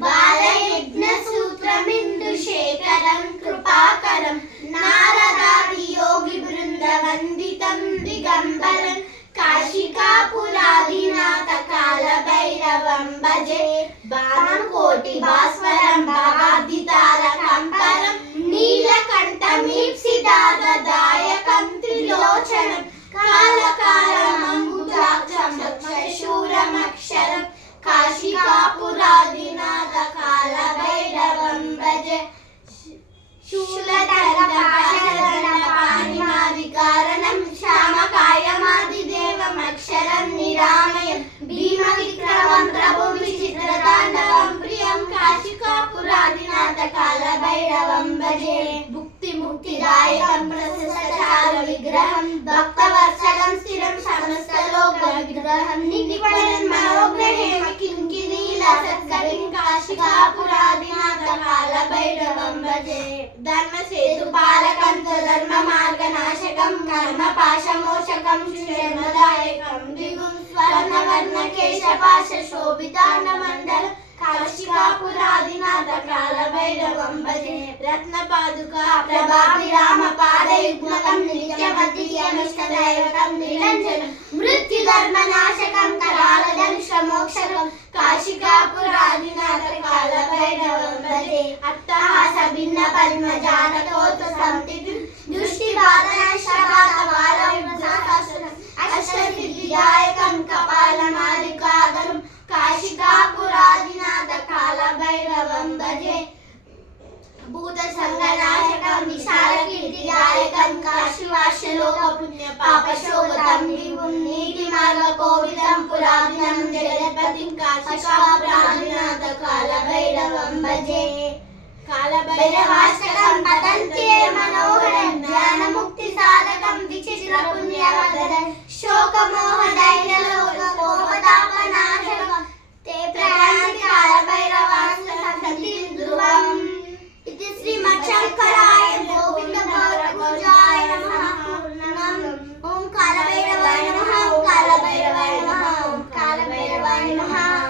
బాలయజ్ఞ సూత్రమిందు శేఖరం కృపాకరం నారదాది యోగి బృంద వందితం దిగంబరం కాశికాపురాదినాథ కాల భైరవం భజే బాణకోటి భాస్వరం భవాదితార కంపరం నీలకంఠమీప్సిదాదాయకం త్రిలోచనం కాలకాలమంబుజాక్షం శూరమక్షరం కాశికాపురాదినాథ కాల భైరవం భజే శూలధరపాణిమాదికారణం శ్యామకాయమాదిదేవమక్షరం నిరామయం భీమ విక్రమం ప్రభుం విచిత్రతాండవం ప్రియం కాశికాపురాదినాథ కాల భైరవం భజే భుక్తి ముక్తిదాయకం ప్రశస్తచార విగ్రహం భక్తవత్సలం స్థిరం సమస్తలోక విగ్రహం నిధిపదన్ మనోగ్రహేమ కింకినీల సత్కరిం కాశికాపురాదినాథ కాల భైరవం భజే ధర్మసేతు పాలకం ధర్మ మార్గనాశకం కర్మ పాశమోషకం క్షేమదాయకం దిగుం స్వర్ణవర్ణ కేశపాశ శోభితాండ మండలం కాశికాపురాదినాథ కాల భైరవం భజే రత్న పాదుకా ప్రభాభిరామ పాదయుగ్మకం నిత్యవతియమిష్టదైవతం నిరంజనం మృత్యుధర్మనాశకం కరాల ధనుషమోక్షకం కాశికాపురాదినాథ కాల భైరవం భజే అట్టహాస భిన్న పద్మజానతోత సంతిథి దృష్టిపాదనశ్రపాతవాలవిభాసాసురం అష్టసిద్ధిదాయకం కపాలమాదికాదరం కాశికాపురాదినాథ కాల భైరవం భజే భూత సంగనాశకం విశాల కీర్తిదాయకం కాశీవాస్యలోక పుణ్య పాప శోభతం విభుం నీటి మార్గ కోవిదం పురాదినం జగత్పతిం కాశికాపురాదినాథ కాల భైరవం భజే కాల భైరవాష్టకం పతంతే మనోహరం జ్ఞాన ముక్తి సాధకం విచిత్ర పుణ్యవదనం శోకమోహ ధైర్య